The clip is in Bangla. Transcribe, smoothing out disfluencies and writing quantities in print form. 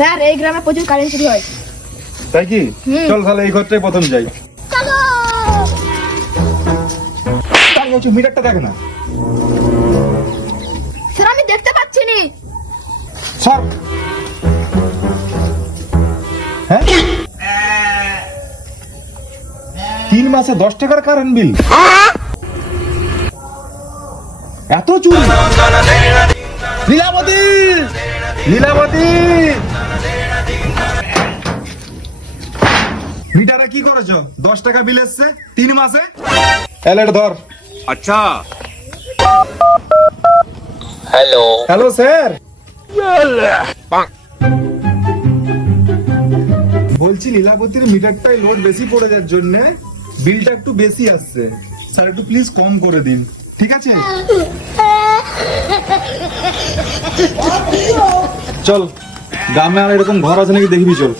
স্যার এই গ্রামে প্রচুর কারেন্ট চুরি হয়। তাই কি? চল তাহলে এই ঘরটাই প্রথম যাই। চলো। তাই হচ্ছে মিটারটা দেখ না। স্যার আমি দেখতে পাচ্ছি নি। সর। হ্যাঁ 3 মাসে 10 টাকার কারেন্ট বিল, এত চুরি? লীলাবতী, লীলাবতী, মিটারে কি করেছো? 10 টাকা বিল এসছে 3 মাসে। এলেট ধর। अच्छा हेलो হ্যালো স্যার, বলছি লীলাবতীর মিটারটায় লোড বেশি পড়ে যাওয়ার জন্য বিলটা একটু বেশি আসছে, স্যার একটু প্লিজ কম করে দিন, ঠিক আছে? চল গ্রামে আর এরকম ঘর আছে নাকি দেখবি, চল।